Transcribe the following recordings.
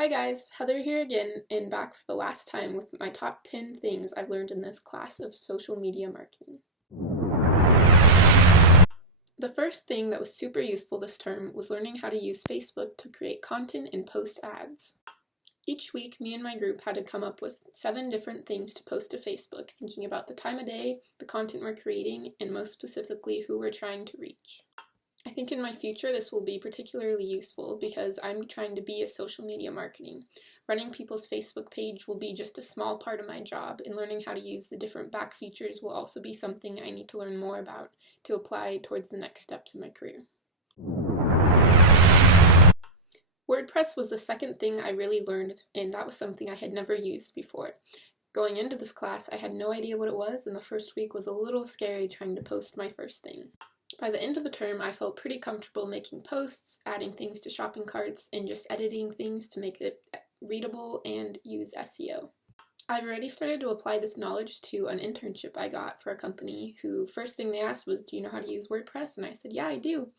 Hi guys, Heather here again and back for the last time with my top 10 things I've learned in this class of social media marketing. The first thing that was super useful this term was learning how to use Facebook to create content and post ads. Each week, me and my group had to come up with 7 different things to post to Facebook, thinking about the time of day, the content we're creating, and most specifically who we're trying to reach. I think in my future this will be particularly useful because I'm trying to be a social media marketing. Running people's Facebook page will be just a small part of my job, and learning how to use the different back features will also be something I need to learn more about to apply towards the next steps in my career. WordPress was the second thing I really learned, and that was something I had never used before. Going into this class, I had no idea what it was, and the first week was a little scary trying to post my first thing. By the end of the term, I felt pretty comfortable making posts, adding things to shopping carts, and just editing things to make it readable and use SEO. I've already started to apply this knowledge to an internship I got for a company who first thing they asked was, "Do you know how to use WordPress?" And I said, "Yeah, I do."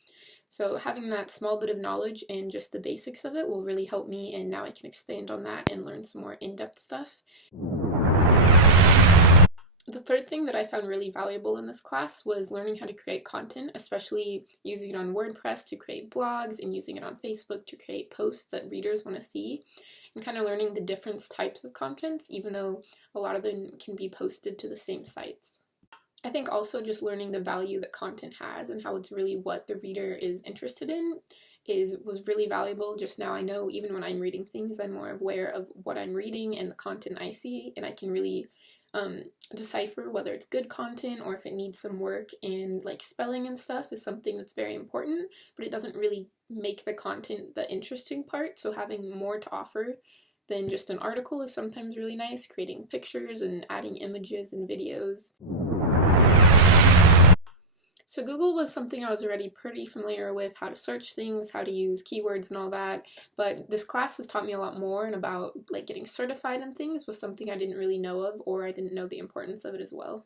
So having that small bit of knowledge and just the basics of it will really help me, and now I can expand on that and learn some more in-depth stuff. The third thing that I found really valuable in this class was learning how to create content, especially using it on WordPress to create blogs and using it on Facebook to create posts that readers want to see, and kind of learning the different types of contents, even though a lot of them can be posted to the same sites. I think also just learning the value that content has and how it's really what the reader is interested in was really valuable. Just now I know even when I'm reading things, I'm more aware of what I'm reading and the content I see, and I can really decipher whether it's good content or if it needs some work, and like spelling and stuff is something that's very important, but it doesn't really make the content the interesting part, so having more to offer than just an article is sometimes really nice, creating pictures and adding images and videos. So Google was something I was already pretty familiar with, how to search things, how to use keywords and all that, but this class has taught me a lot more, and about like getting certified and things was something I didn't really know of, or I didn't know the importance of it as well.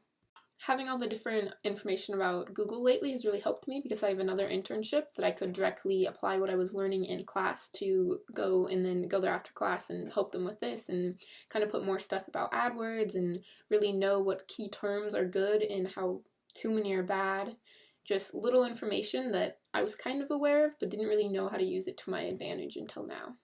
Having all the different information about Google lately has really helped me because I have another internship that I could directly apply what I was learning in class to go and then go there after class and help them with this and kind of put more stuff about AdWords and really know what key terms are good and how too many are bad. Just little information that I was kind of aware of but didn't really know how to use it to my advantage until now.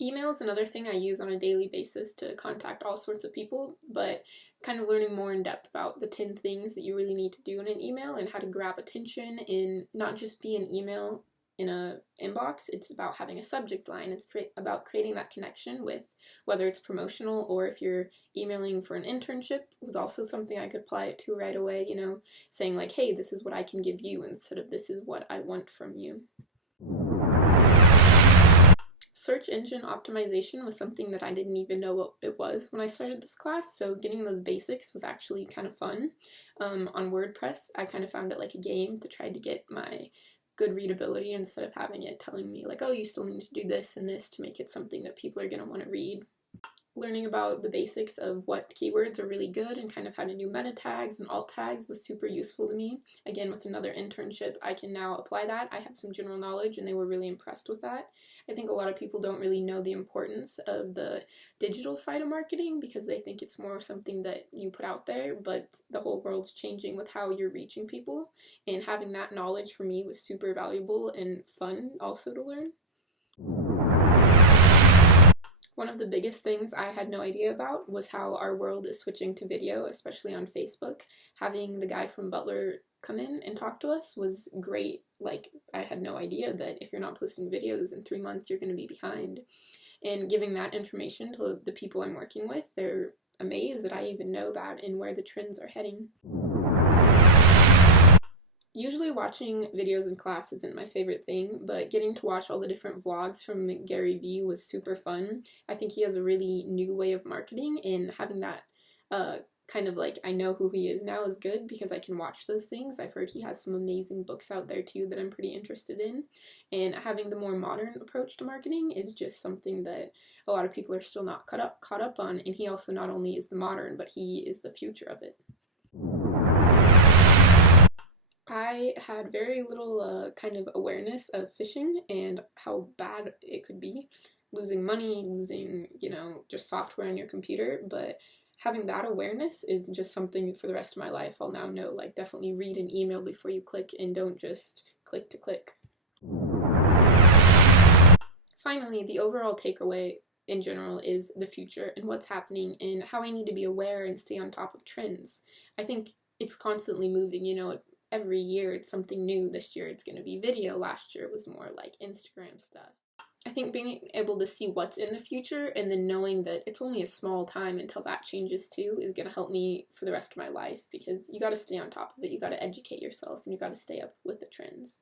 Email is another thing I use on a daily basis to contact all sorts of people, but kind of learning more in depth about the 10 things that you really need to do in an email and how to grab attention and not just be an email in a inbox. It's about having a subject line. It's about creating that connection with whether it's promotional or if you're emailing for an internship was also something I could apply it to right away, saying like, hey, this is what I can give you instead of this is what I want from you. Search engine optimization was something that I didn't even know what it was when I started this class, so getting those basics was actually kind of fun. On WordPress, I kind of found it like a game to try to get my good readability instead of having it telling me like, oh, you still need to do this and this to make it something that people are going to want to read. Learning about the basics of what keywords are really good and kind of how to do meta tags and alt tags was super useful to me. Again, with another internship, I can now apply that. I have some general knowledge and they were really impressed with that. I think a lot of people don't really know the importance of the digital side of marketing because they think it's more something that you put out there, but the whole world's changing with how you're reaching people, and having that knowledge for me was super valuable and fun also to learn. One of the biggest things I had no idea about was how our world is switching to video, especially on Facebook. Having the guy from Butler come in and talk to us was great. Like, I had no idea that if you're not posting videos in 3 months, you're going to be behind. And giving that information to the people I'm working with, they're amazed that I even know that and where the trends are heading. Usually watching videos in class isn't my favorite thing, but getting to watch all the different vlogs from Gary Vee was super fun. I think he has a really new way of marketing, and having that kind of like I know who he is now is good because I can watch those things. I've heard he has some amazing books out there too that I'm pretty interested in, and having the more modern approach to marketing is just something that a lot of people are still not caught up on, and he also not only is the modern, but he is the future of it. I I had very little kind of awareness of phishing and how bad it could be. Losing money, losing, just software on your computer, but having that awareness is just something for the rest of my life. I'll now know, like, definitely read an email before you click and don't just click to click. Finally, the overall takeaway in general is the future and what's happening and how I need to be aware and stay on top of trends. I think it's constantly moving, every year it's something new. This year it's going to be video. Last year it was more like Instagram stuff. I think being able to see what's in the future and then knowing that it's only a small time until that changes too is going to help me for the rest of my life, because you got to stay on top of it. You got to educate yourself and you got to stay up with the trends.